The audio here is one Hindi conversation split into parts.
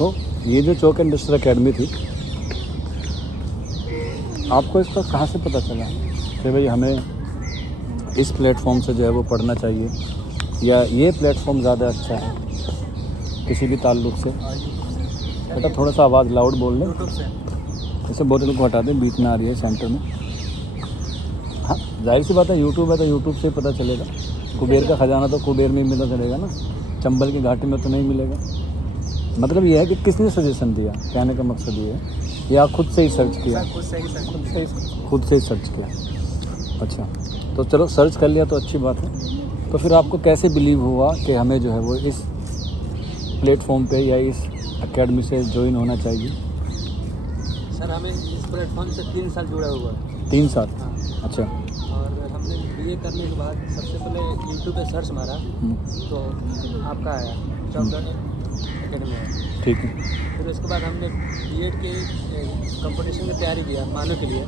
तो ये जो चौक इंडस्ट्रियल एकेडमी थी, आपको इसका कहाँ से पता चला कि भाई हमें इस प्लेटफॉर्म से जो है वो पढ़ना चाहिए, या ये प्लेटफॉर्म ज़्यादा अच्छा है किसी भी ताल्लुक़ से? बेटा थोड़ा सा आवाज़ लाउड बोल लें, इसे बोतल को हटा दें, बीच में आ रही है सेंटर में। हाँ जाहिर सी बात है, यूट्यूब है तो यूट्यूब से पता चलेगा। कुबेर का ख़जाना तो कुबेर में ही मिलता चलेगा ना, चंबल की घाटी में तो नहीं मिलेगा। मतलब ये है कि किसने सजेशन दिया, कहने का मकसद ये है, या खुद से ही सर्च किया? खुद से ही सर्च किया। अच्छा, तो चलो सर्च कर लिया तो अच्छी बात है। तो फिर आपको कैसे बिलीव हुआ कि हमें जो है वो इस प्लेटफॉर्म पे या इस एकेडमी से ज्वाइन होना चाहिए? सर हमें इस प्लेटफॉर्म से 3 साल जुड़ा हुआ है। 3 साल? हाँ। अच्छा। और हमने बीए करने के बाद सबसे पहले यूट्यूब पे सर्च मारा तो आपका आया चौक एकेडमी है। ठीक है। फिर उसके बाद हमने बीएड के कंपटीशन की तैयारी किया मानो के लिए,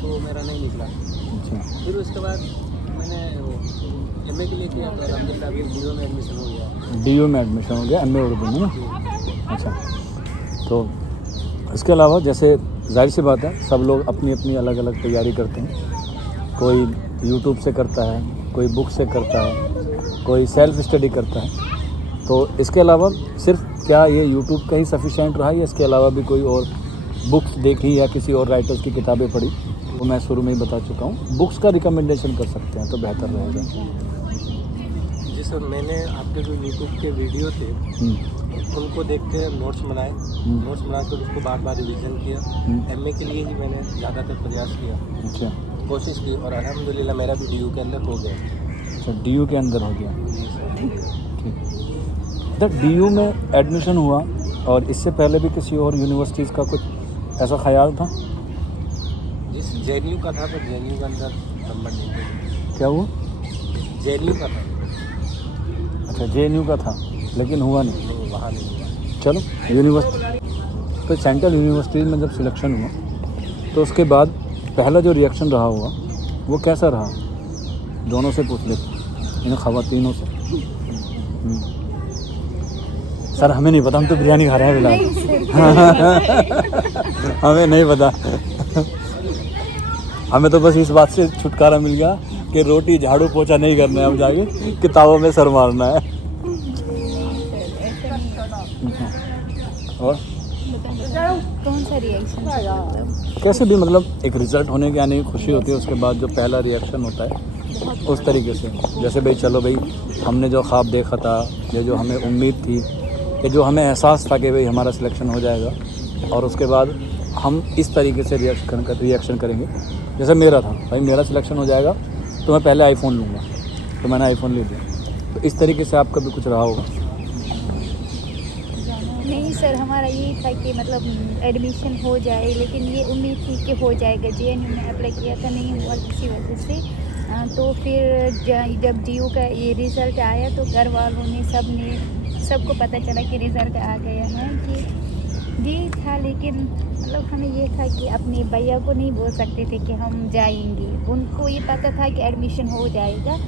तो मेरा नहीं निकला। अच्छा। फिर उसके बाद मैंने एमए के लिए किया तो अल्हम्दुलिल्लाह अभी डीओ में एडमिशन हो गया। डीओ में एडमिशन हो गया, एमए उर्दू में ना? अच्छा। तो इसके अलावा जैसे जाहिर सी बात है सब लोग अपनी अपनी अलग अलग तैयारी करते हैं। कोई यूट्यूब से करता है, कोई बुक से करता है, कोई सेल्फ स्टडी करता है। तो इसके अलावा सिर्फ क्या ये यूट्यूब का ही सफिशेंट रहा, या इसके अलावा भी कोई और बुक्स देखी या किसी और राइटर्स की किताबें पढ़ी? वो मैं शुरू में ही बता चुका हूँ, बुक्स का रिकमेंडेशन कर सकते हैं तो बेहतर रहेगा। जी सर, मैंने आपके जो यूट्यूब के वीडियो थे उनको देख के नोट्स बनाए, नोट्स बना कर उसको बार बार रिवीजन किया। एमए के लिए ही मैंने ज़्यादातर प्रयास किया। अच्छा। कोशिश की और अल्हम्दुलिल्लाह मेरा भी डीयू के अंदर हो गया। अच्छा, डीयू के अंदर हो गया। जी सर। ठीक। तो डीयू में एडमिशन हुआ और इससे पहले भी किसी और यूनिवर्सिटीज़ का कुछ ऐसा ख्याल था? जिस जेएनयू का था, पर जेएनयू के अंदर नंबर नहीं थे। क्या हुआ? जेएनयू का था। अच्छा, जेएनयू का था लेकिन हुआ नहीं। नहीं, वहाँ नहीं हुआ। चलो यूनिवर्सिटी, तो सेंट्रल यूनिवर्सिटीज़ में जब सिलेक्शन हुआ तो उसके बाद पहला जो रिएक्शन रहा होगा वो कैसा रहा? दोनों से पूछ लेते, इन ख़वातीनों से। सर हमें नहीं पता, हम तो बिरयानी खा रहे हैं फिलहाल। हमें नहीं पता। हमें तो बस इस बात से छुटकारा मिल गया कि रोटी झाड़ू पोछा नहीं करना है, अब जाके किताबों में सर मारना है। और कौन सा रिएक्शन? कैसे भी मतलब एक रिज़ल्ट होने की आने की खुशी होती है, उसके बाद जो पहला रिएक्शन होता है उस तरीके से, जैसे भाई चलो भाई हमने जो ख्वाब देखा था, या जो हमें उम्मीद थी, या जो हमें एहसास था कि भाई हमारा सिलेक्शन हो जाएगा, और उसके बाद हम इस तरीके से रिएक्शन करेंगे। जैसे मेरा था, भाई मेरा सिलेक्शन हो जाएगा तो मैं पहले आईफोन लूँगा, तो मैंने आईफोन ले लिया। तो इस तरीके से आपका भी कुछ रहा होगा? नहीं सर, हमारा यही था कि मतलब एडमिशन हो जाए, लेकिन ये उम्मीद थी कि हो जाएगा। जेएनयू में अप्लाई किया था, नहीं हुआ किसी वजह से। तो फिर जब डीयू का ये रिज़ल्ट आया तो घर वालों ने सबको पता चला कि रिज़ल्ट आ गया है, कि ये था। लेकिन मतलब हमें ये था कि अपने भैया को नहीं बोल सकते थे कि हम जाएंगे, उनको ये पता था कि एडमिशन हो जाएगा।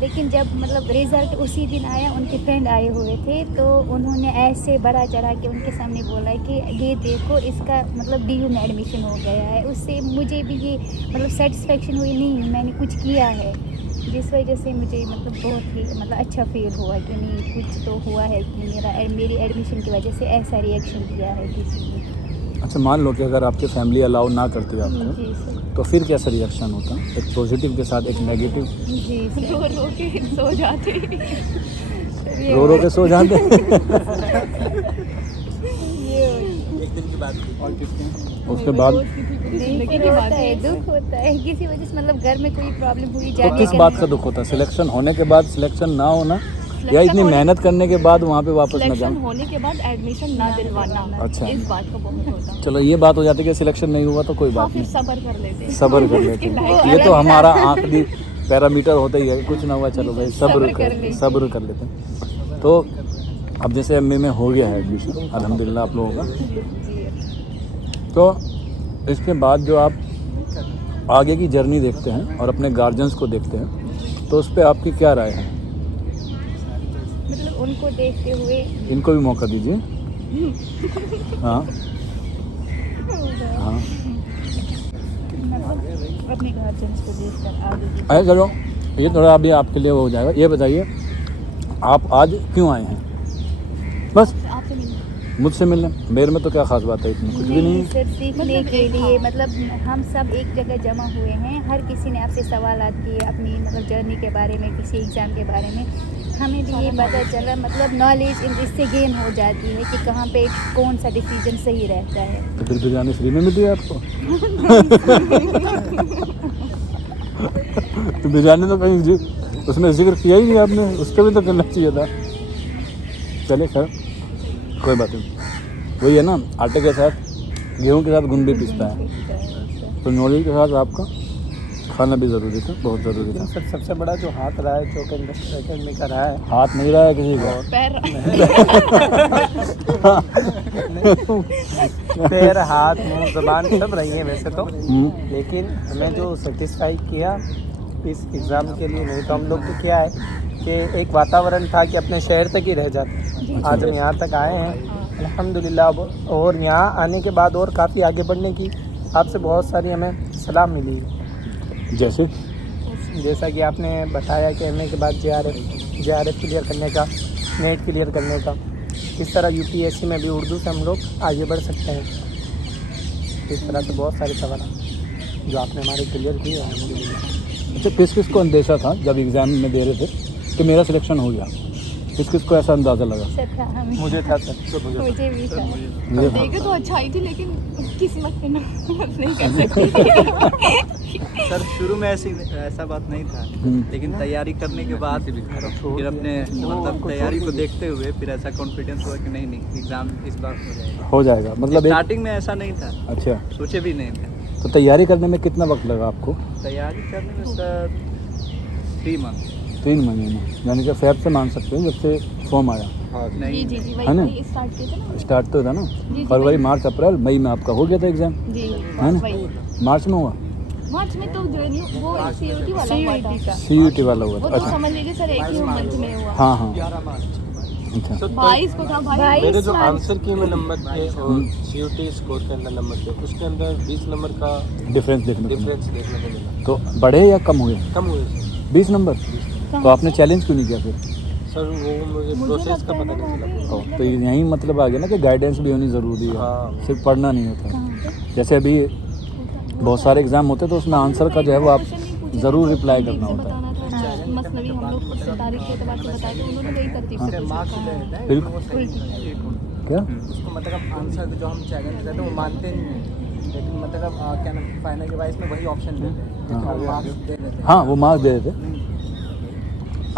लेकिन जब मतलब रिज़ल्ट उसी दिन आया, उनके फ्रेंड आए हुए थे, तो उन्होंने ऐसे बढ़ा चढ़ा के उनके सामने बोला कि ये देखो इसका मतलब डीयू में एडमिशन हो गया है। उससे मुझे भी ये मतलब सेटिस्फेक्शन हुई, नहीं मैंने कुछ किया है, जिस वजह से मुझे मतलब बहुत ही मतलब अच्छा फील हुआ कि नहीं कुछ तो हुआ है, कि मेरी एडमिशन की वजह से ऐसा रिएक्शन दिया है किसी ने। अच्छा, मान लो कि अगर आपकी फैमिली अलाउ ना करती जी आपको, सर। तो फिर कैसा रिएक्शन होता? एक पॉजिटिव के साथ एक नेगेटिव? जी सर। रो रो के सो जाते। रो रो के सो जाते। एक दिन की बात थी। उसके बाद नहीं, फिर होता है, दुख होता है किसी वजह से, मतलब घर में कोई प्रॉब्लम हुई तो जाने किस बात का दुख होता है? सिलेक्शन होने के बाद सिलेक्शन ना होना, या इतनी मेहनत करने के बाद वहाँ पे वापस ना जाना? होने के बाद एडमिशन ना दिलवाना। अच्छा, इस बात का बहुत होता है। चलो ये बात हो जाती है कि सिलेक्शन नहीं हुआ तो कोई बात फिर नहीं, सब्र कर लेते हैं। सब्र कर लेते हैं। ये तो हमारा आखिरी पैरामीटर होता ही है, कुछ ना हुआ चलो भाई सब्र कर लेते हैं। तो अब जैसे एमए में हो गया है एडमिशन अल्हम्दुलिल्लाह आप लोगों का, तो इसके बाद जो आप आगे की जर्नी देखते हैं और अपने गार्जियंस को देखते हैं, तो उस पर आपकी क्या राय है? मतलब उनको देखते हुए इनको भी मौका दीजिए। हाँ हाँ मतलब अपने गार्जियंस को देखकर आगे की अरे चलो ये थोड़ा अभी आपके लिए वो हो जाएगा। ये बताइए आप आज क्यों आए हैं? बस आपसे मिलने मुझसे मिलने? मेरे में तो क्या खास बात है, इसमें कुछ भी नहीं है। सिर्फ सीखने के लिए मतलब हम सब एक जगह जमा हुए हैं। हर किसी ने आपसे सवालात किए अपनी मतलब जर्नी के बारे में, किसी एग्ज़ाम के बारे में। हमें भी ये पता चला मतलब नॉलेज इससे गेन हो जाती है कि कहाँ पे कौन सा डिसीजन सही रहता है। तो फिर बिरयानी फ्री में मिली है आपको? तो बिरयानी तो कहीं उसमें जिक्र किया ही नहीं आपने, उसका भी तो करना चाहिए था। चले खैर कोई बात नहीं। वही है ना, आटे के साथ गेहूं के साथ गुण भी पिसता है, तो नॉलेज के साथ आपका खाना भी ज़रूरी था, बहुत ज़रूरी था। सबसे बड़ा जो हाथ रहा है चौक इंडस्ट्रियल अकेडमी का रहा है, हाथ नहीं रहा है किसी का, पैर पैर हाथ मुंह ज़बान सब रही है वैसे तो, लेकिन हमें जो सेटिस्फाई किया इस एग्ज़ाम के लिए नहीं तो हम लोग को क्या है कि एक वातावरण था कि अपने शहर तक ही रह जाते। आज हम यहाँ तक आए हैं अल्हम्दुलिल्लाह। अब और यहाँ आने के बाद और काफ़ी आगे बढ़ने की आपसे बहुत सारी हमें सलाह मिली है। जैसा कि आपने बताया कि एमए के बाद जेआरएफ क्लियर करने का, नेट क्लियर करने का, इस तरह यूपीएससी में भी उर्दू से हम लोग आगे बढ़ सकते हैं। इस तरह से बहुत सारे सवाल जो आपने हमारे क्लियर किए हैं। अच्छा, किस किस को अंदेशा था जब एग्ज़ाम में दे रहे थे कि मेरा सिलेक्शन हो गया? किस किस को ऐसा अंदाज़ा लगा? मुझे था सर, मुझे भी था। मुझे था। देखे तो अच्छा ही थी, लेकिन किस्मत पे ना नहीं कर सकती। सर शुरू में ऐसा बात नहीं था, लेकिन तैयारी करने के बाद फिर अपने मतलब तैयारी को देखते हुए फिर ऐसा कॉन्फिडेंस हुआ कि नहीं एग्ज़ाम इस बार हो जाएगा। मतलब स्टार्टिंग में ऐसा नहीं था, अच्छा, सोचे भी नहीं थे। तो तैयारी करने में कितना वक्त लगा आपको? तैयारी करने में सर 3 मंथ। 3 महीने में, यानी कि फेब से मान सकते हैं जब से फॉर्म आया। जी नहीं जी जी है ना? वही स्टार्ट किए थे ना। स्टार्ट तो था ना, जी, फरवरी, वही। मार्च, अप्रैल, मई में आपका हो गया था एग्ज़ाम, जी है ना? वही मार्च में हुआ, मार्च में तो जो है वो सीयूटी वाला हुआ था। CUT वाला हुआ वो था। तो अच्छा, समझ लीजिए सर एक ही मंथ में हुआ। हाँ हाँ, अच्छा 22 को था भाई। मेरे जो आंसर की में नंबर थे और सीयूटी स्कोर के अंदर नंबर थे, उसके अंदर 20 नंबर का डिफरेंस देखने को डिफरेंस देखने को मिला। मिला। तो बढ़े या कम हुए? कम हुए सर। 20 नंबर। तो आपने चैलेंज क्यों नहीं किया फिर? सर वो मुझे प्रोसेस का पता नहीं चला। तो यही मतलब आ गया ना कि गाइडेंस भी होनी ज़रूरी है, हाँ। सिर्फ पढ़ना नहीं होता। जैसे अभी बहुत सारे एग्ज़ाम होते हैं तो उसमें आंसर का जो है वो आप ज़रूर रिप्लाई करना होता है। मसनवी हम लोग खुद से तारीख के एतबार से बताए थे, उन्होंने वही तरतीब से पूछा था। बिल्कुल। क्या? उसको मतलब आंसर जो हम चैलेंज करते हैं वो मानते नहीं हैं, लेकिन मतलब क्या नाम फाइनल डिवाइस में वही ऑप्शन देते हैं, मार्क्स दे देते हैं। हाँ, वो मार्क्स दे देते,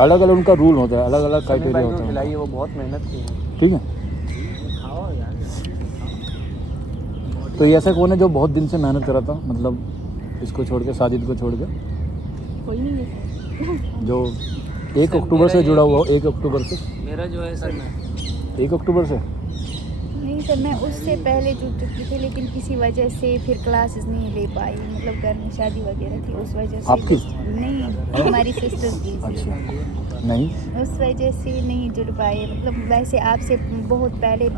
अलग अलग उनका रूल होता है, अलग अलग क्राइटेरिया होता है, मिलाई वो बहुत मेहनत की है। ठीक है। तो ये ऐसा कौन है जो बहुत दिन से मेहनत कर रहा था, मतलब इसको छोड़ के, साजिद को छोड़ के, कोई नहीं है जो 1 अक्टूबर से जुड़ा हुआ हो? 1 अक्टूबर से, मेरा जो है सर 1 अक्टूबर से नहीं सर, मैं उससे पहले जुड़ चुकी थी, लेकिन किसी वजह से फिर क्लासेस नहीं ले पाई। मतलब घर में शादी वगैरह थी, उस वजह से। आपकी? नहीं, हमारी सिस्टर्स की थी। अच्छा, नहीं उस वजह से नहीं जुड़ पाए। मतलब वैसे आपसे बहुत पहले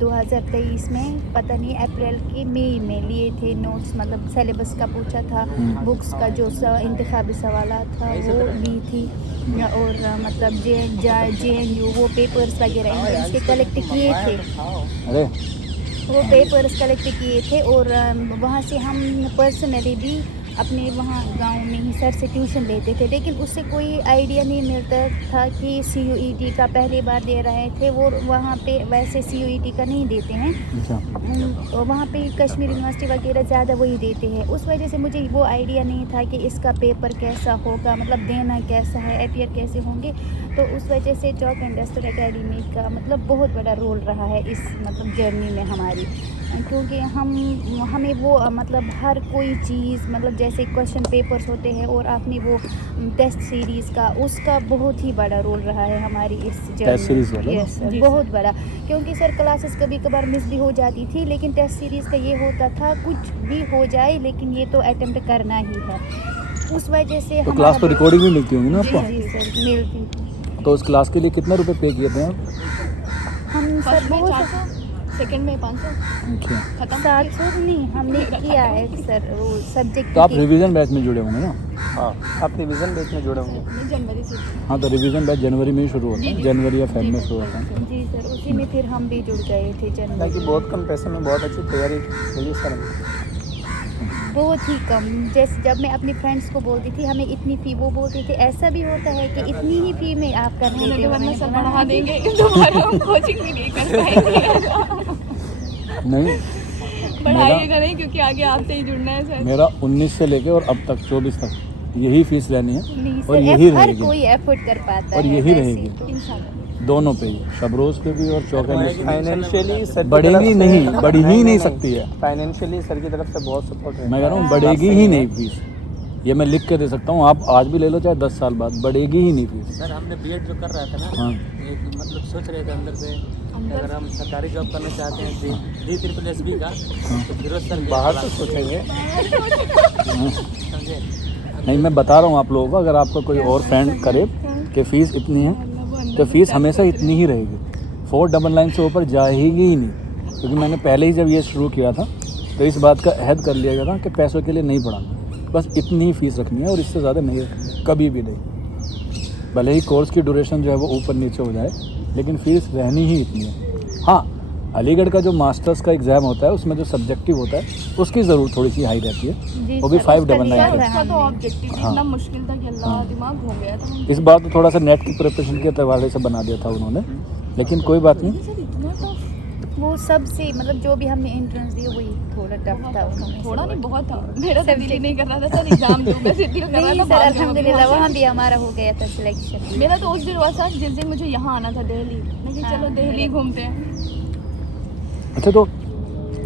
2023 में पता नहीं अप्रैल के मई में लिए थे नोट्स, मतलब सिलेबस का पूछा था, बुक्स का जो इंतखाबी सवालात था वो ली थी, और मतलब JNU वो पेपर्स वगैरह एंट्रेंस के कलेक्ट किए थे। अरे वो पेपर्स कलेक्ट किए थे, और वहाँ से हम पर्सनली भी अपने वहाँ गांव में ही सर से ट्यूशन लेते थे, लेकिन उससे कोई आइडिया नहीं मिलता था कि CUET का पहली बार दे रहे थे वो। वहाँ पे वैसे CUET का नहीं देते हैं, अच्छा, वहाँ पे कश्मीर यूनिवर्सिटी वगैरह ज़्यादा वही देते हैं। उस वजह से मुझे वो आइडिया नहीं था कि इसका पेपर कैसा होगा, मतलब देना कैसा है, अपियर कैसे होंगे। तो उस वजह से चौक इंडस्ट्रियल अकेडमी का मतलब बहुत बड़ा रोल रहा है इस मतलब जर्नी में हमारी, क्योंकि हमें वो मतलब हर कोई चीज़, मतलब जैसे क्वेश्चन पेपर्स होते हैं और आपने वो टेस्ट सीरीज़ का, उसका बहुत ही बड़ा रोल रहा है हमारी इस टेस्ट सीरीज़ जर्नी। वाला? यस सर, बहुत बड़ा, क्योंकि सर क्लासेस कभी कभार मिस भी हो जाती थी, लेकिन टेस्ट सीरीज़ का ये होता था कुछ भी हो जाए लेकिन ये तो अटेम्प्ट करना ही है। उस वजह से तो क्लास तो रिकॉर्डिंग भी मिलती होंगी ना जी आपको? जी सर, मिलती थी। तो उस क्लास के लिए कितने रुपए पे किए थे आप? हम सर बहुत सेकंड में 500 अच्छा, खत्म। 700 नहीं हमने किया है सर वो सब्जेक्ट तो आप रिवीजन बैच में जुड़े होंगे ना? हाँ, आप रिविज़न बैच में जुड़े होंगे। मैं जनवरी से हाँ, तो रिवीजन बैच जनवरी में ही शुरू होता है, जनवरी या फरवरी में शुरू होता है। जी सर उसी में फिर हम भी जुड़ गए थे हालांकि जनवरी। बहुत कम पैसे में बहुत अच्छी तैयारी हुई सर। बहुत ही कम, जैसे जब मैं अपनी फ्रेंड्स को बोलती थी हमें इतनी फ़ी, वो बोलती थी ऐसा भी होता है कि इतनी ही फ़ी में आप कर लेते हो। वरना मैंने सब बोला, बढ़ा देंगे दोबारा हम कोचिंग भी नहीं कर पाएंगे। नहीं, बढ़ाइएगा नहीं क्योंकि आगे आपसे ही जुड़ना है सर। मेरा 19 से लेके और अब तक 24 तक यही फीस लेनी है नहीं और यही सर हर रहेगी कोई एफर्ट कर पाता और है यही वैसे रहेगी तो। इंशाल्लाह दोनों पे ही, शबरोज पे भी और चौका में। फाइनेंशियली सर की बढ़ेगी तरफ से- नहीं, बढ़ी ही नहीं सकती है। फाइनेंशियली सर की तरफ से बहुत सपोर्ट है। मैं कह रहा हूँ बढ़ेगी ही नहीं फीस, ये मैं लिख के दे सकता हूँ, आप आज भी ले लो चाहे 10 साल बाद, बढ़ेगी ही नहीं फीस। सर हमने बीएड जो कर रहा था ना, हाँ, एक मतलब सोच रहे थे अंदर से अगर हम सरकारी जॉब करना चाहते हैं DSSB का तो फिरोज सर बाहर से सोचेंगे। समझे। नहीं मैं बता रहा हूँ आप लोगों को, अगर आपका कोई और फ्रेंड करे कि फ़ीस इतनी है तो फीस हमेशा इतनी ही रहेगी, 499 से ऊपर जाएगी ही नहीं। क्योंकि मैंने पहले ही जब ये शुरू किया था तो इस बात का अहद कर लिया गया था कि पैसों के लिए नहीं पढ़ाना, बस इतनी ही फीस रखनी है और इससे ज़्यादा नहीं रखनी है, कभी भी नहीं। भले ही कोर्स की ड्यूरेशन जो है वो ऊपर नीचे हो जाए लेकिन फ़ीस रहनी ही इतनी है। हाँ, अलीगढ़ का जो मास्टर्स का एग्ज़ाम होता है उसमें जो सब्जेक्टिव होता है उसकी ज़रूर थोड़ी सी हाई रहती है, जी वो भी सर, उसका 599 लिया है। था उसका तो हमने। ऑब्जेक्टिव हाँ। इतना मुश्किल था कि अल्लाह दिमाग घूम गया था। इस बार तो थोड़ा सा नेट की प्रिपरेशन के हवाले से बना दिया था उन्होंने, लेकिन कोई बात नहीं। सर इतना टफ, वो सबसे मतलब जो भी हमने एंट्रेंस दिया वही थोड़ा टफ था उन्होंने। थोड़ा नहीं बहुत था। मेरा तो दिल ही नहीं कर रहा था सर एग्जाम दूं, मैं दिल कर रहा नहीं था सर बाद में अल्हम्दुलिल्लाह वहाँ वहाँ से। भी हमारा हो गया था सिलेक्शन। मेरा तो उस दिन हुआ था जिस दिन मुझे यहाँ आना था दिल्ली, लेकिन हाँ, चलो दिल्ली घूमते हैं। अच्छा, तो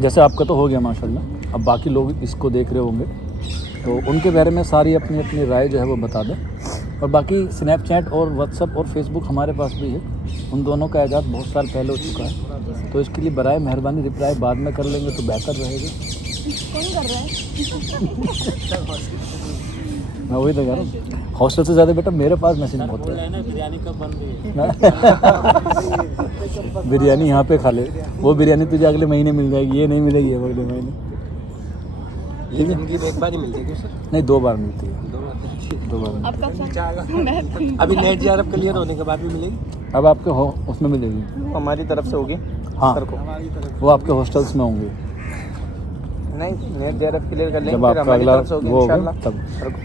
जैसे आपका तो हो गया माशाल्लाह, अब बाकी लोग इसको देख रहे होंगे तो उनके बारे में सारी अपनी अपनी राय जो है वो बता दें। और बाकी स्नैपचैट और व्हाट्सएप और फेसबुक हमारे पास भी है, उन दोनों का ऐजाद बहुत साल पहले हो चुका है, तो इसके लिए बराए मेहरबानी रिप्लाई बाद में कर लेंगे तो बेहतर रहेगा। कौन कर रहा है? मैं वही तो कह रहा हूँ, हॉस्टल से ज़्यादा बेटा मेरे पास मैसेज बहुत बोल रहे है। हैं ना बिरयानी कब बन रही है। बिरयानी यहाँ पे खा ले, वो बिरयानी तुझे अगले महीने मिल जाएगी, ये नहीं मिलेगी अगले महीने। ये जिंदगी में एक बार ही मिलती है सर। नहीं, 2 बार मिलती है, 2 बार। अब कब सर? अभी नेट JRF क्लियर होने के बाद भी मिलेगी, अब आपके उसमें मिलेगी, हमारी तरफ से होगी हाँ, सर को। वो आपके हॉस्टल्स में होंगे नहीं, नेट JRF क्लियर कर लेंगे जब फिर आपका हमारी अगला तरफ से होगी वो होगा इंशाल्लाह। तब। सर को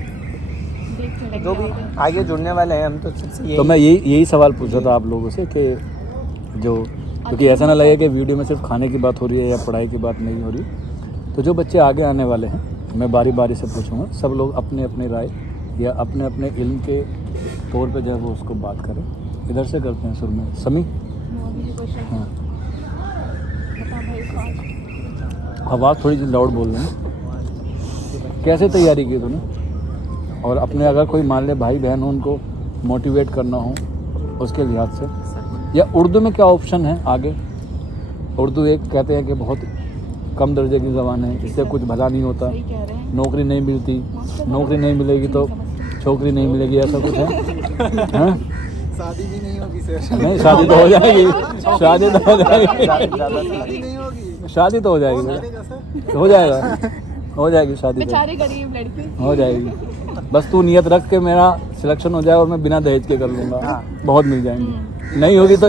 जो भी आगे जुड़ने वाले हैं हम तो सबसे तो यही मैं यही सवाल पूछ रहा था आप लोगों से कि जो, क्योंकि ऐसा ना लगे कि वीडियो में सिर्फ खाने की बात हो रही है या पढ़ाई की बात नहीं हो रही, तो जो बच्चे आगे आने वाले हैं मैं बारी बारी से पूछूंगा, सब लोग अपने अपने राय या अपने अपने इल्म के तौर पे जो है वो उसको बात करें। इधर से करते हैं शुरू में समी। हाँ, आवाज़ थोड़ी सी लाउड बोल रहे हैं। कैसे तैयारी की तूने? और अपने अगर कोई मान ले भाई बहन हो उनको मोटिवेट करना हो उसके लिहाज से, या उर्दू में क्या ऑप्शन है आगे? उर्दू एक कहते हैं कि बहुत कम दर्जे की ज़बान है, इससे कुछ भला नहीं होता, सही कह रहे हैं। नौकरी नहीं मिलती, नौकरी नहीं मिलेगी तो छोकरी नहीं मिलेगी, ऐसा कुछ है? हाँ? शादी भी नहीं होगी सर। नहीं, शादी तो हो जाएगी, शादी तो हो जाएगी, नहीं होगी, शादी तो हो जाएगी, हो जाएगा, हो जाएगी शादी तो बेचारे गरीब लड़की। हो जाएगी। बस तू नियत रख के मेरा सिलेक्शन हो जाए और मैं बिना दहेज के कर लूँगा, बहुत मिल जाएंगे। नहीं होगी तो,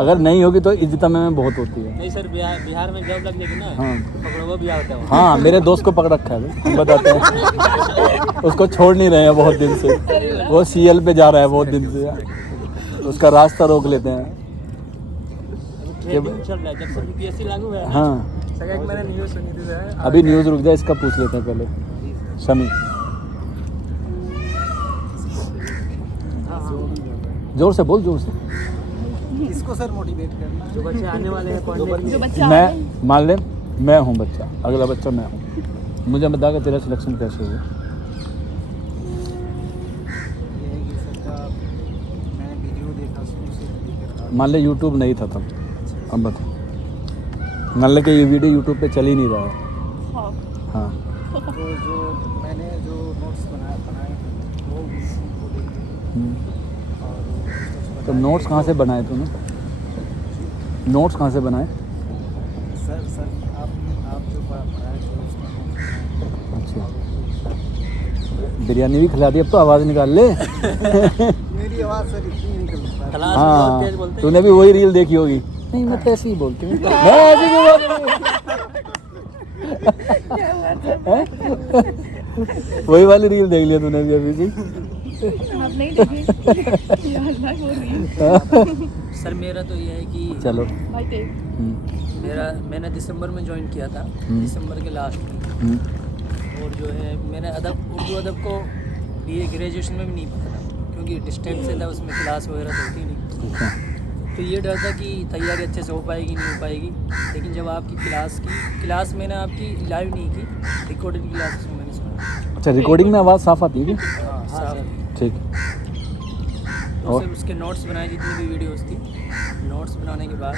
अगर नहीं होगी तो इज्जत में बहुत होती है। नहीं सर, बिहार में जॉब लग जाएगी ना, हाँ पकड़ो वो भी आता है। हाँ, मेरे दोस्त को पकड़ रखा है भाई, हम बताते हैं उसको छोड़ नहीं रहे हैं बहुत दिन से, वो CL पे जा रहा है बहुत दिन से, उसका रास्ता रोक लेते हैं। ट्रेनिंग चल रहा है जब से BPSC लागू हुआ है ना। हाँ, सर एक मैंने न्यूज़ सुनी थी सर, अभी न्यूज़ रुक जाए, इसका पूछ लेते हैं पहले। समी, जोर से बोल, जोर से। इसको सर मोटिवेट करना। जो बच्चे आने वाले हैं पढ़ने के जो लिए, बच्चा मैं मान ले मैं हूँ बच्चा, अगला बच्चा मैं हूँ, मुझे बता कि तेरा सिलेक्शन कैसे हुआ? मैंने वीडियो देखा शुरू से। मान ले YouTube नहीं था तब, अब बता। मान ले कि ये वीडियो YouTube पे चल ही नहीं रहा है। हाँ। हाँ, तो जो मैंने जो नोट्स बनाए वो उनको देखे और तो नोट्स कहाँ से बनाए तूने? नोट्स कहाँ से बनाए? सर आप जो पढ़ाए थे उसमें अच्छा, बिरयानी भी खिला दी, अब तो आवाज़ निकाल ले। मेरी आवाज़ सर इतनी निकल पा क्लास में बहुत तेज हाँ, बोलते हैं। तूने भी वही रील देखी होगी। नहीं मैं तो ऐसे ही बोलती हूँ, मैं ऐसे क्यों बोल रही हूँ? वही वाली रील देख लिया तूने भी अभी से। आप नहीं देखे यार मैं बोल रही हूँ सर मेरा तो ये है कि चलो। भाई देख मैंने दिसंबर में ज्वाइन किया था, दिसंबर के लास्ट में। और जो है मैंने उर्दू अदब को BA ग्रेजुएशन में भी नहीं पढ़ा था, क्योंकि डिस्टेंस से था, उसमें क्लास वगैरह तो होती नहीं। अच्छा, तो ये डर था कि तैयारी अच्छे से हो पाएगी नहीं हो पाएगी। लेकिन जब आपकी क्लास मैंने आपकी लाइव नहीं की, रिकॉर्डेड क्लासेस में मैंने सुना। अच्छा रिकॉर्डिंग में आवाज़ साफ आती है क्या? साहब ठीक। तो और? फिर उसके नोट्स बनाए, जितनी भी वीडियोस थी, नोट्स बनाने के बाद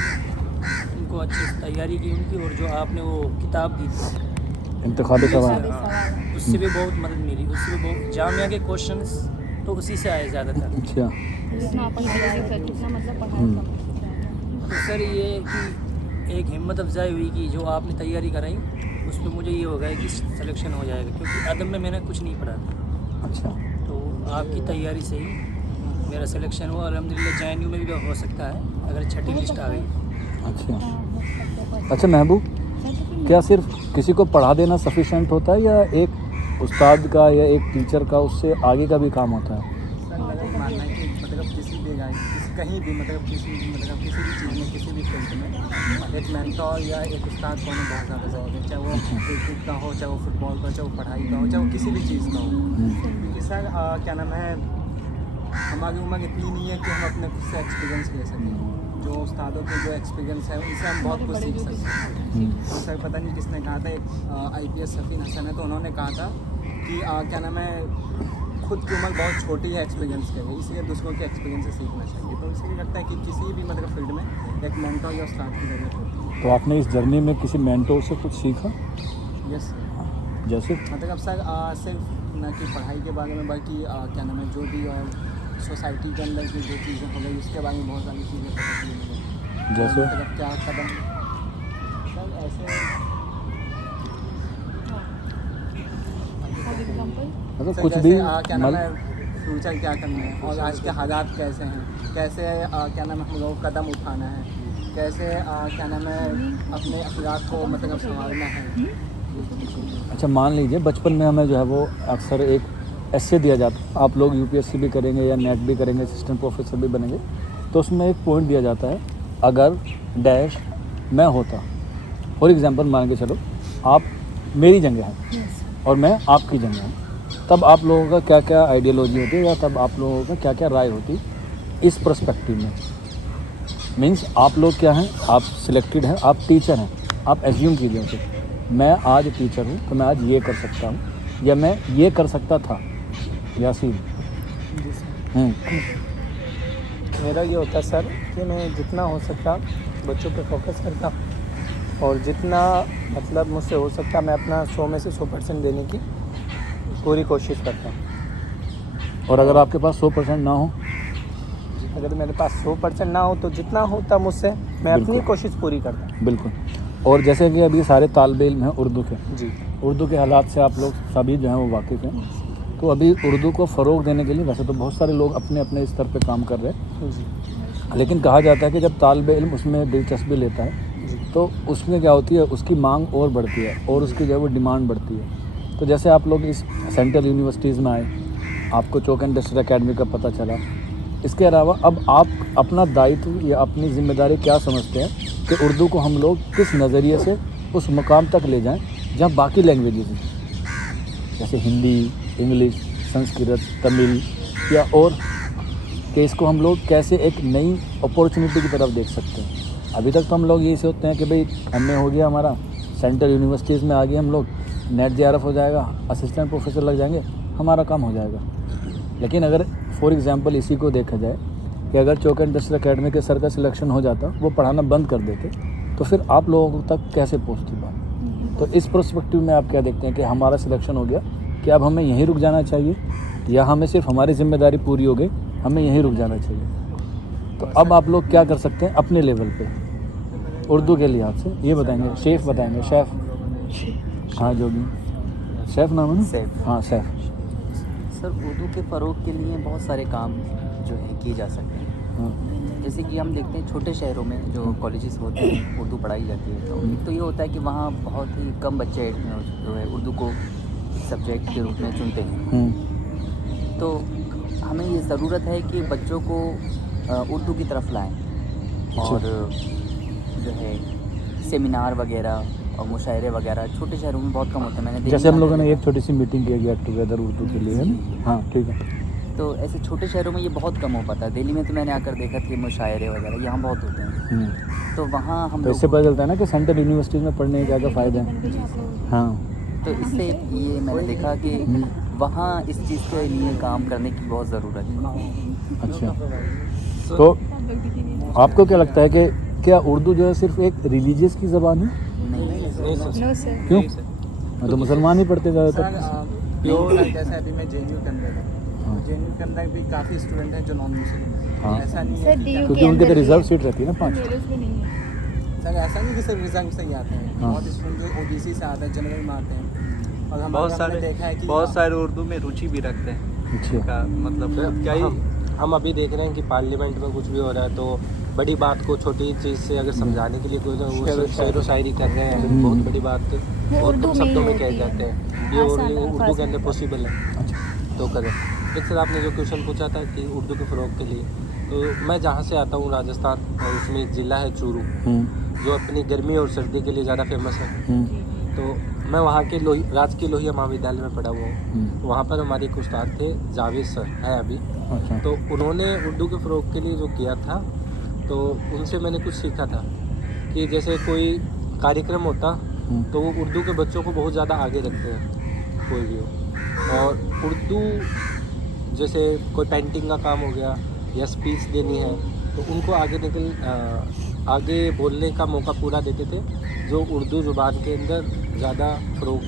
उनको अच्छे से तैयारी की उनकी, और जो आपने वो किताब दी थी इंतखाबी सवाल। उससे भी बहुत मदद मिली। उससे भी बहुत जामिया के क्वेश्चंस तो उसी से आए ज़्यादातर। अच्छा, जितना अपन जितना मतलब पढ़ाया था तो सर ये कि एक हिम्मत अफजाई हुई कि जो आपने तैयारी कराई उस पर मुझे ये हो गया कि सिलेक्शन हो जाएगा, क्योंकि अदब में मैंने कुछ नहीं पढ़ा था। अच्छा, तो आपकी तैयारी से ही मेरा सिलेक्शन हुआ। अल्हम्दुलिल्लाह JNU में भी हो सकता है अगर छठी लिस्ट आ गई। अच्छा। अच्छा महबूब, क्या सिर्फ किसी को पढ़ा देना सफिशेंट होता है या एक उस्ताद का या एक टीचर का उससे आगे का भी काम होता है? सर मेरा ये मानना है कि मतलब किसी भी कहीं भी मतलब किसी भी चीज़ में, किसी भी फील्ड में एक मेंटोर या एक उस्ताद को होना बहुत ज़्यादा ज़रूरी है। चाहे वो क्रिकेट का हो, चाहे वो फुटबॉल का हो, चाहे वो पढ़ाई का हो, चाहे वो किसी भी चीज़ का हो। क्योंकि सर क्या नाम है, हमारी उम्र इतनी नहीं है कि हम अपने खुद से एक्सपीरियंस ले सकें। जो उस्तादों के जो एक्सपीरियंस है उनसे हम बहुत कुछ सीख सकते हैं। तो सर पता नहीं किसने कहा था, एक IPS सफ़ीन हसन है, तो उन्होंने कहा था कि क्या नाम है, खुद की उम्र बहुत छोटी है एक्सपीरियंस के लिए, इसलिए दूसरों के एक्सपीरियंस से सीखना चाहिए। तो इसलिए लगता है कि किसी भी मतलब फील्ड में एक मेंटोर या उस्ताद की ज़रूरत होती तो आपने इस जर्नी में किसी मेंटोर से कुछ सीखा? है। यस जैसे? मतलब सर सिर्फ न कि पढ़ाई के बारे में, बल्कि क्या नाम है, जो भी और सोसाइटी के अंदर की जो चीज़ें हो गई उसके बारे में बहुत सारी चीज़ें पता चली मुझे। जैसे? मतलब क्या कदम सर ऐसे एग्जांपल मतलब सर कुछ जैसे, भी क्या नाम है, फ्यूचर क्या करना है और आज के हालात कैसे हैं, कैसे क्या नाम है हम लोगों को कदम उठाना है, कैसे क्या नाम है अपने अखलाक को मतलब संभालना है। अच्छा मान लीजिए बचपन में हमें जो है वो अक्सर एक ऐसे दिया जाता है, आप लोग UPSC भी करेंगे या नेट भी करेंगे, असिस्टेंट प्रोफेसर भी बनेंगे, तो उसमें एक पॉइंट दिया जाता है, अगर डैश मैं होता, फॉर एग्जांपल मान के चलो आप मेरी जगह हैं और मैं आपकी जगह हूँ, तब आप लोगों का क्या क्या आइडियोलॉजी होती है या तब आप लोगों का क्या क्या राय होती इस पर्सपेक्टिव में। मीन्स आप लोग क्या हैं, आप सिलेक्टेड हैं, आप टीचर हैं, आप एज्यूम कीजिए उसे, मैं आज टीचर हूँ तो मैं आज ये कर सकता हूँ या मैं ये कर सकता था। यासीन? मेरा ये होता है सर कि मैं जितना हो सकता बच्चों पे फोकस करता और जितना मतलब मुझसे हो सकता मैं अपना 100 में से 100% देने की पूरी कोशिश करता हूँ। और अगर आपके पास 100% ना हो? अगर मेरे पास 100% ना हो तो जितना होता मुझसे मैं अपनी बिल्कुल। कोशिश पूरी करता हूँ। बिल्कुल। और जैसे कि अभी सारे तालिबे इल्म हैं उर्दू के, जी उर्दू के हालात से आप लोग सभी जो हैं वो वाकिफ़ हैं, तो अभी उर्दू को फ़रोग़ देने के लिए वैसे तो बहुत सारे लोग अपने अपने स्तर पे काम कर रहे हैं, जी लेकिन कहा जाता है कि जब तालिबे इल्म उसमें दिलचस्पी लेता है तो उसमें क्या होती है, उसकी मांग और बढ़ती है और उसकी जो है वो डिमांड बढ़ती है। तो जैसे आप लोग इस सेंट्रल यूनिवर्सिटीज़ में आए, आपको चौक एंड डस्टर अकेडमी का पता चला, इसके अलावा अब आप अपना दायित्व या अपनी ज़िम्मेदारी क्या समझते हैं कि उर्दू को हम लोग किस नज़रिए से उस मुकाम तक ले जाएं जहाँ बाकी लैंग्वेजेस हैं, जैसे हिंदी, इंग्लिश, संस्कृत, तमिल या और, कि इसको हम लोग कैसे एक नई अपॉर्चुनिटी की तरफ देख सकते हैं। अभी तक तो हम लोग यही सोचते हैं कि भाई MA हो गया हमारा, सेंट्रल यूनिवर्सिटीज़ में आ गए हम लोग, नेट JRF हो जाएगा, असिस्टेंट प्रोफेसर लग जाएंगे, हमारा काम हो जाएगा। लेकिन अगर फॉर एग्जांपल इसी को देखा जाए कि अगर चौक एंड डस्टर अकेडमी के सर का सिलेक्शन हो जाता, वो पढ़ाना बंद कर देते, तो फिर आप लोगों तक कैसे पहुँचती बात। तो इस पर्सपेक्टिव में आप क्या देखते हैं कि हमारा सिलेक्शन हो गया, कि अब हमें यहीं रुक जाना चाहिए या हमें सिर्फ हमारी जिम्मेदारी पूरी हो गई, हमें यहीं रुक जाना चाहिए। तो अब आप लोग क्या कर सकते हैं अपने लेवल पे? उर्दू के लिहाज से ये बताएंगे, शेफ बताएंगे, शेफ़। हाँ जोगी, शेफ़ नाम है ना? सैफ। हाँ शेफ़। सर उर्दू के फ़रोग के लिए बहुत सारे काम जो है किए जा सकते हैं। हाँ। जैसे कि हम देखते हैं छोटे शहरों में जो कॉलेजेस होते हैं उर्दू पढ़ाई जाती है, तो एक तो ये होता है कि वहाँ बहुत ही कम बच्चे जो है उर्दू को सब्जेक्ट के रूप में चुनते हैं। तो हमें ये ज़रूरत है कि बच्चों को उर्दू की तरफ लाएं और जो है सेमिनार वगैरह और मुशायरे वगैरह छोटे शहरों में बहुत कम होते हैं। मैंने देखा जैसे हम लोगों ने एक छोटी सी मीटिंग की गेट टुगेदर उर्दू के लिए, है ना? हाँ ठीक है। तो ऐसे छोटे शहरों में ये बहुत कम हो पाता है। दिल्ली में तो मैंने आकर देखा कि मुशायरे वगैरह यहाँ बहुत होते हैं। तो वहाँ हम तो इससे पता चलता है ना कि सेंट्रल यूनिवर्सिटीज़ में पढ़ने के क्या क्या फ़ायदे हैं। हाँ। तो इससे ये मैंने देखा कि वहाँ इस चीज़ के लिए काम करने की बहुत ज़रूरत है। अच्छा, तो आपको क्या लगता है कि क्या उर्दू जो है सिर्फ एक रिलीजियस की ज़बान है? No sir. क्यों? तो मुसलमान ही पढ़ते ज़्यादातर। प्योर जैसे अभी मैं JNU के अंदर हूँ, JNU के अंदर भी काफ़ी स्टूडेंट हैं जो नॉन मुस्लिम हैं। हाँ। ऐसा नहीं सर है कि DU क्योंकि के उनके तो अंदर रिजर्व भी सीट रहती है ना 5। सर ऐसा नहीं कि सिर्फ रिजर्व से ही आते हैं, हाँ। बहुत स्टूडेंट जो OBC से आते हैं, जनरल में आते हैं। और बहुत हमने देखा है कि बहुत सारे उर्दू में रुचि भी रखते हैं। अच्छा। उनका मतलब क्या ही हम अभी देख रहे हैं कि पार्लियामेंट में कुछ भी हो रहा है तो बड़ी बात को छोटी चीज़ से अगर समझाने के लिए कोई ना वो शेर व शायरी कर रहे हैं, बहुत बड़ी बात बहुत उर्दू कम में ही शब्दों में होती कह है। जाते हैं, ये आसान उर्दू अल्फाज के अंदर में। पॉसिबल है तो करें। एक सर आपने जो क्वेश्चन पूछा था कि उर्दू के फ़रोग के लिए, तो मैं जहाँ से आता हूँ राजस्थान, उसमें एक ज़िला है चूरू जो अपनी गर्मी और सर्दी के लिए ज़्यादा फेमस है। तो मैं वहाँ के राजकीय लोहिया महाविद्यालय में पढ़ा हुआ हूँ। वहाँ पर हमारे एक उस्ताद थे, जावेद सर है अभी। अच्छा। तो उन्होंने उर्दू के फ़रोग के लिए जो किया था, तो उनसे मैंने कुछ सीखा था कि जैसे कोई कार्यक्रम होता तो वो उर्दू के बच्चों को बहुत ज़्यादा आगे रखते हैं, कोई भी हो। और उर्दू जैसे कोई पेंटिंग का काम हो गया या स्पीच देनी है तो उनको आगे बोलने का मौका पूरा देते थे, जो उर्दू ज़ुबान के अंदर ज़्यादा फ़रोग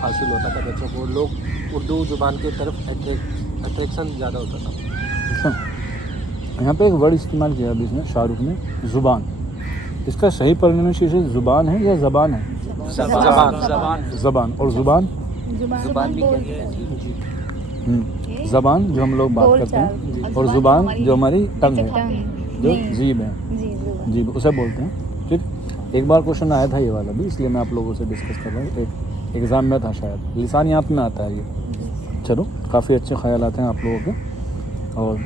हासिल होता था बच्चों को। लोग उर्दू ज़ुबान की तरफ अट्रैक्शन ज़्यादा होता था। अच्छा, यहाँ पे एक वर्ड इस्तेमाल किया अभी इसने, शाहरुख ने, ज़ुबान। इसका सही प्रोनाउंसिएशन ज़ुबान है या ज़बान है? ज़बान। और ज़ुबान? ज़ुबान भी कहते हैं। ज़बान जो हम लोग बात करते हैं, और ज़ुबान जो हमारी टंग है, जो जीभ है, जीभ उसे बोलते हैं। ठीक, एक बार क्वेश्चन आया था ये वाला भी, इसलिए मैं आप लोगों से डिस्कस कर रहा हूँ। एक एग्ज़ाम में था शायद, लिसान याप में आता है ये। चलो, काफ़ी अच्छे ख़यालात हैं आप लोगों के, और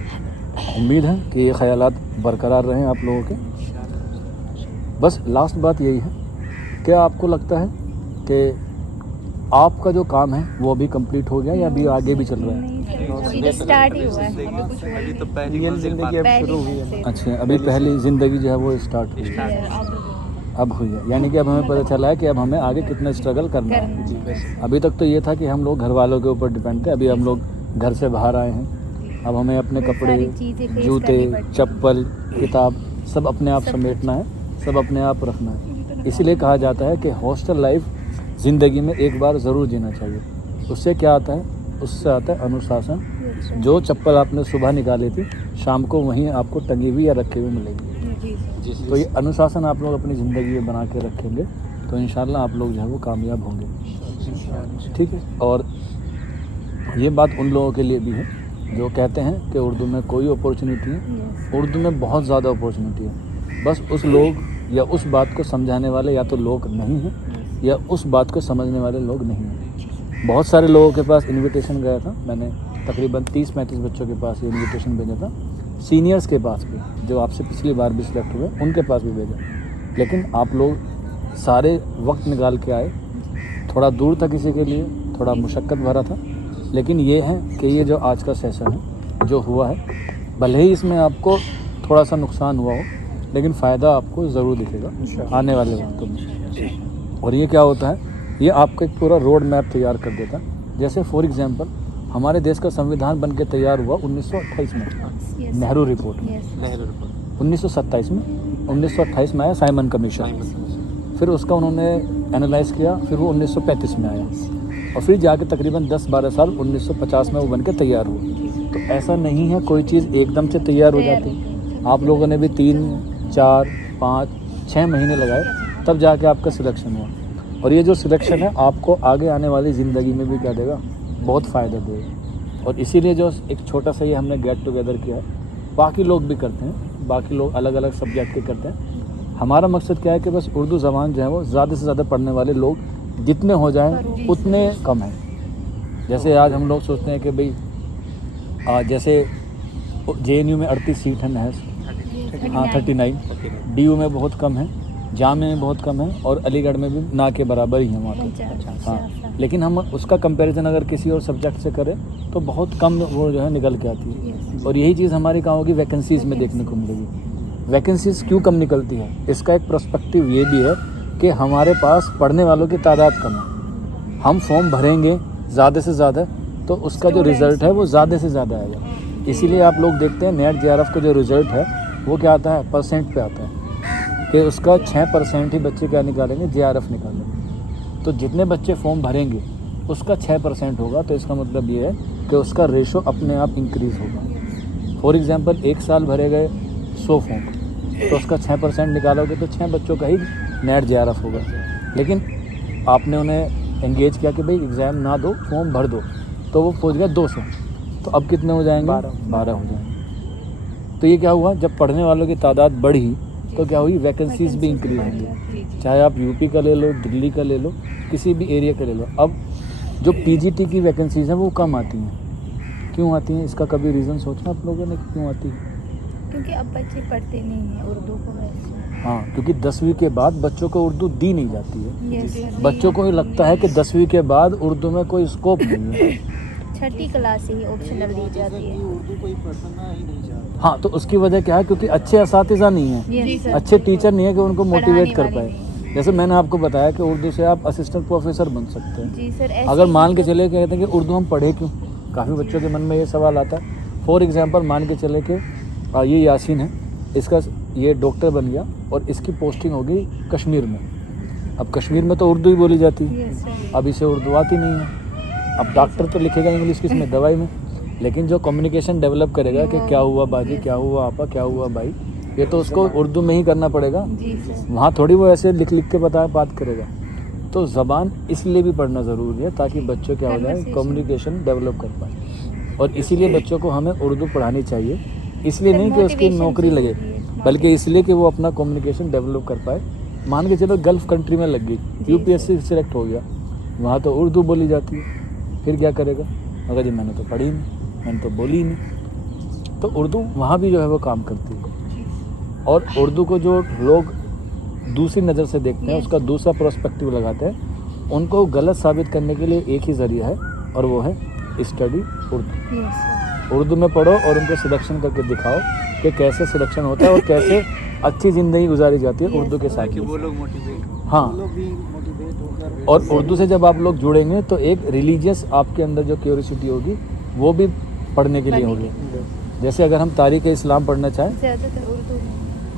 उम्मीद है कि ये ख़यालात बरकरार रहें आप लोगों के। बस लास्ट बात यही है, क्या आपको लगता है कि आपका जो काम है वो अभी कंप्लीट हो गया या अभी आगे भी चल रहा है? अभी तो स्टार्ट ही हुआ है। अभी तो पहली मंजिल बाकी पहली अच्छा, अभी पहली ज़िंदगी जो है वो स्टार्ट हुई है, अब हुई है। यानी कि अब हमें पता चला है कि अब हमें आगे कितना स्ट्रगल करना है। अभी तक तो ये था कि हम लोग घर वालों के ऊपर डिपेंड थे, अभी हम लोग घर से बाहर आए हैं। अब हमें अपने कपड़े, जूते, चप्पल, किताब सब अपने आप समेटना है, सब अपने आप रखना है। इसीलिए कहा जाता है कि हॉस्टल लाइफ ज़िंदगी में एक बार ज़रूर जीना चाहिए। उससे क्या आता है? उससे आता है अनुशासन। जो चप्पल आपने सुबह निकाली थी, शाम को वहीं आपको टंगी हुई या रखी हुई मिलेगी। तो ये अनुशासन आप लोग अपनी ज़िंदगी में बना के रखेंगे तो इंशाल्लाह आप लोग जो है वो कामयाब होंगे। ठीक है, और ये बात उन लोगों के लिए भी है जो कहते हैं कि उर्दू में कोई अपॉर्चुनिटी है। उर्दू में बहुत ज़्यादा अपॉर्चुनिटी है, बस उस लोग या उस बात को समझाने वाले या तो लोग नहीं हैं या उस बात को समझने वाले लोग नहीं हैं। बहुत सारे लोगों के पास इनविटेशन गया था, मैंने तकरीबन 30-35 बच्चों के पास ये इनविटेशन भेजा था। सीनियर्स के पास भी, जो आपसे पिछली बार भी सिलेक्ट हुए, उनके पास भी भेजा। लेकिन आप लोग सारे वक्त निकाल के आए। थोड़ा दूर था किसी के लिए, थोड़ा मुशक्क़त भरा था, लेकिन ये है कि ये जो आज का सेशन है जो हुआ है, भले ही इसमें आपको थोड़ा सा नुकसान हुआ हो, लेकिन फ़ायदा आपको ज़रूर दिखेगा आने वाले वक्तों में। और ये क्या होता है, ये आपका एक पूरा रोड मैप तैयार कर देता है। जैसे फॉर एग्जांपल हमारे देश का संविधान बन के तैयार हुआ 1928 में, नेहरू रिपोर्ट में। 1927 में, 1928 में आया साइमन कमीशन, फिर उसका उन्होंने एनालाइज किया, फिर वो 1935 में आया, और फिर जाके तकरीबन 10-12 साल 1950 में वो बन के तैयार हुआ। तो ऐसा नहीं है कोई चीज़ एकदम से तैयार हो जाती। आप लोगों ने भी 3, 4, 5, 6 महीने लगाए, तब जाके आपका सिलेक्शन हुआ। और ये जो सिलेक्शन है आपको आगे आने वाली ज़िंदगी में भी क्या देगा, बहुत फ़ायदा देगा। और इसीलिए जो एक छोटा सा ये हमने गेट टुगेदर किया है, बाकी लोग भी करते हैं, बाकी लोग अलग अलग सब्जेक्ट के करते हैं। हमारा मकसद क्या है कि बस उर्दू ज़बान जो है वो ज़्यादा से ज़्यादा पढ़ने वाले लोग जितने हो जाएं उतने कम हैं। जैसे आज हम लोग सोचते हैं कि भाई जैसे JNU में 38 सीट है महज, हाँ 39, DU में बहुत कम है, जामे में बहुत कम है, और अलीगढ़ में भी ना के बराबर ही है वहाँ पे। हाँ, लेकिन हम उसका कंपैरिजन अगर किसी और सब्जेक्ट से करें तो बहुत कम वो जो है निकल के आती है। और यही चीज़ हमारी कहाँ होगी, वैकेंसीज़ में देखने को मिलेगी। वैकेंसीज़ क्यों कम निकलती है, इसका एक पर्सपेक्टिव ये भी है कि हमारे पास पढ़ने वालों की तादाद कम है। हम फॉर्म भरेंगे ज़्यादा से ज़्यादा तो उसका जो रिज़ल्ट है वो ज़्यादा से ज़्यादा आएगा। इसीलिए आप लोग देखते हैं नेट JRF का जो रिज़ल्ट है वो क्या आता है, परसेंट पे आता है कि उसका 6% ही बच्चे क्या निकालेंगे, JRF निकालेंगे। तो जितने बच्चे फॉर्म भरेंगे उसका 6% होगा, तो इसका मतलब ये है कि उसका रेशो अपने आप इंक्रीज़ होगा। फॉर एग्ज़ाम्पल एक साल भरे गए 100 फॉर्म, तो उसका 6% निकालोगे तो 6 बच्चों का ही नेट JRF होगा। लेकिन आपने उन्हें एंगेज किया कि भाई एग्ज़ाम ना दो, फॉर्म भर दो, तो वो पहुँच गया 200, तो अब कितने हो जाएंगे, 12 हो जाएंगे। तो ये क्या हुआ, जब पढ़ने वालों की तादाद बढ़ी तो क्या हुई, वैकेंसीज़ भी इंक्रीज होंगी। चाहे आप यूपी का ले लो, दिल्ली का ले लो, किसी भी एरिया का ले लो। अब जो PGT की वैकेंसीज़ हैं वो कम आती हैं। क्यों आती हैं, इसका कभी रीज़न सोचा आप लोगों ने कि क्यों आती है? क्योंकि अब बच्चे पढ़ते नहीं हैं उर्दू को वैसे। हाँ, क्योंकि 10वीं के बाद बच्चों को उर्दू दी नहीं जाती है। Yes sir. बच्चों को ही लगता है कि 10वीं के बाद उर्दू में कोई स्कोप नहीं है। 6ठी क्लास से ही ऑप्शनल दी जाती है। उर्दू कोई पढ़ना ही नहीं चाहता। हाँ, तो उसकी वजह क्या है, क्योंकि अच्छे असातिज़ा नहीं हैं, यस सर। अच्छे टीचर नहीं है कि उनको मोटिवेट कर पढ़ाने पाए। वाले जैसे मैंने आपको बताया कि उर्दू से आप असिस्टेंट प्रोफेसर बन सकते हैं। जी सर। ऐसे अगर ही मान के मतलब- चले कहते हैं कि उर्दू हम पढ़े क्यों, काफ़ी बच्चों के मन में ये सवाल आता है। फॉर एग्जांपल मान के चले कि ये यासीन है, इसका ये डॉक्टर बन गया और इसकी पोस्टिंग हो गई कश्मीर में। अब कश्मीर में तो उर्दू ही बोली जाती है, यस सर। अब इसे उर्दू आती नहीं है। अब डॉक्टर तो लिखेगा इंग्लिश किसमें, दवाई में, लेकिन जो कम्युनिकेशन डेवलप करेगा कि क्या हुआ बाजी, क्या हुआ आपा, क्या हुआ भाई, ये तो उसको उर्दू में ही करना पड़ेगा। जी सर। वहाँ थोड़ी वो ऐसे लिख लिख के बात करेगा। तो ज़बान इसलिए भी पढ़ना ज़रूरी है ताकि बच्चों क्या हो जाए, कम्युनिकेशन डेवलप कर पाए। और इसीलिए बच्चों को हमें उर्दू पढ़ानी चाहिए, इसलिए नहीं कि उसकी नौकरी लगे, बल्कि इसलिए कि वो अपना कम्युनिकेशन डेवलप कर पाए। मान के चलो गल्फ़ कंट्री में लग गई, UPSC सिलेक्ट हो गया, वहाँ तो उर्दू बोली जाती है, फिर क्या करेगा, मगर जी मैंने तो पढ़ी नहीं, मैंने तो बोली नहीं। तो उर्दू वहाँ भी जो है वो काम करती है। और उर्दू को जो लोग दूसरी नज़र से देखते हैं, उसका दूसरा पर्सपेक्टिव लगाते हैं, उनको गलत साबित करने के लिए एक ही ज़रिया है और वो है study Urdu. Yes sir. Urdu में पढ़ो और उनको सिलेक्शन करके दिखाओ कि कैसे सिलेक्शन होता है और कैसे अच्छी ज़िंदगी गुजारी जाती है उर्दू के साथ। ताकि वो लोग मोटिवेट हो। हाँ, लोग भी मोटिवेट होकर और उर्दू से जब आप लोग जुड़ेंगे तो एक रिलीजियस आपके अंदर जो क्यूरियोसिटी होगी वो भी पढ़ने के लिए होगी। जैसे अगर हम तारीख़ इस्लाम पढ़ना चाहें, ज़्यादातर उर्दू में।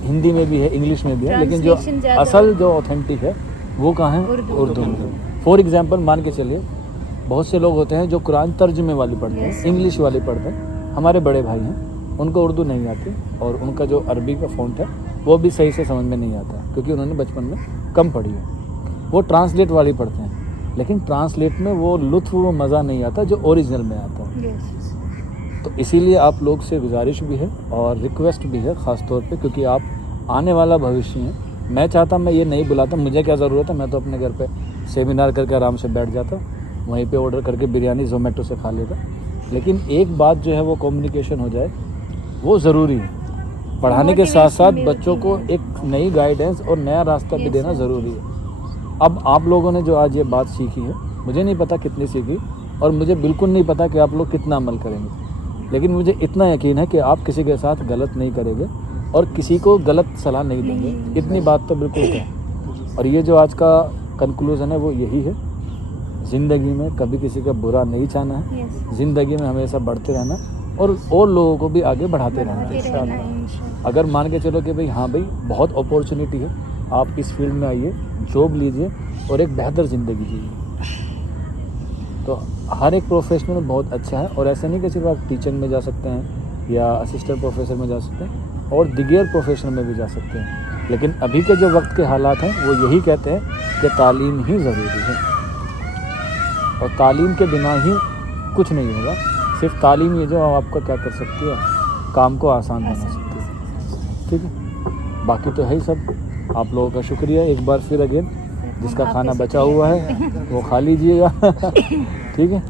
हिंदी में भी है, इंग्लिश में भी है, लेकिन जो Translation ज़्यादा असल जो ऑथेंटिक है वो कहाँ है, उर्दू में। फॉर एग्जांपल मान के चलिए बहुत से लोग होते हैं जो कुरान तर्जुमे वाली पढ़ते हैं, इंग्लिश वाली पढ़ते हैं। हमारे बड़े भाई हैं, उनको उर्दू नहीं आती और उनका जो अरबी का फ़ॉन्ट है वो भी सही से समझ में नहीं आता क्योंकि उन्होंने बचपन में कम पढ़ी है। वो ट्रांसलेट वाली पढ़ते हैं, लेकिन ट्रांसलेट में वो लुत्फ़, वो मज़ा नहीं आता जो ओरिजिनल में आता है। यस। तो इसीलिए आप लोग से गुजारिश भी है और रिक्वेस्ट भी है ख़ास तौर पे, क्योंकि आप आने वाला भविष्य हैं। मैं चाहता, मैं ये नहीं बुलाता, मुझे क्या ज़रूरत है, मैं तो अपने घर पे सेमिनार करके आराम से बैठ जाता, वहीं पे ऑर्डर करके बिरयानी ज़ोमेटो से खा लेता। लेकिन एक बात जो है वो कम्युनिकेशन हो जाए, वो ज़रूरी है। पढ़ाने के साथ साथ बच्चों को एक नई गाइडेंस और नया रास्ता भी देना ज़रूरी है। अब आप लोगों ने जो आज ये बात सीखी है, मुझे नहीं पता कितनी सीखी और मुझे बिल्कुल नहीं पता कि आप लोग कितना अमल करेंगे, लेकिन मुझे इतना यकीन है कि आप किसी के साथ गलत नहीं करेंगे और किसी को गलत सलाह नहीं देंगे। इतनी बात तो बिल्कुल है। और ये जो आज का कंक्लूज़न है वो यही है, ज़िंदगी में कभी किसी का बुरा नहीं चाहना है, यस। ज़िंदगी में हमेशा बढ़ते रहना और लोगों को भी आगे बढ़ाते रहना है। बढ़ाते रहना है इंशाल्लाह। अगर मान के चलो कि भाई हाँ भाई बहुत अपॉर्चुनिटी है, आप इस फील्ड में आइए, जॉब लीजिए और एक बेहतर ज़िंदगी जीजिए। तो हर एक प्रोफेशनल बहुत अच्छा है और ऐसा नहीं कि सिर्फ आप टीचर में जा सकते हैं या असिस्टेंट प्रोफेसर में जा सकते हैं, और दिगेर प्रोफेशन में भी जा सकते हैं। लेकिन अभी के जो वक्त के हालात हैं वो यही कहते हैं कि तालीम ही ज़रूरी है, और तालीम के बिना ही कुछ नहीं होगा। सिर्फ तालीम ही जो आपका क्या कर सकती है, काम को आसान बना सकती है। ठीक है, बाकी तो है ही सब। आप लोगों का शुक्रिया एक बार फिर अगेन। जिसका खाना बचा हुआ है वो खा लीजिएगा। ठीक है,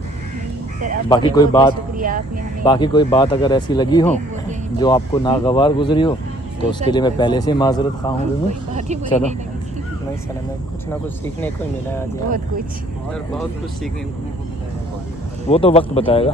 बाकी कोई बात अगर ऐसी लगी हो जो आपको नागवार गुजरी हो तो उसके लिए मैं पहले से माजरत खा हूँ। चलो, नहीं सर, हमें कुछ ना कुछ सीखने को ही मिला आज। बहुत कुछ। बहुत कुछ सीखने को वो तो वक्त बताएगा।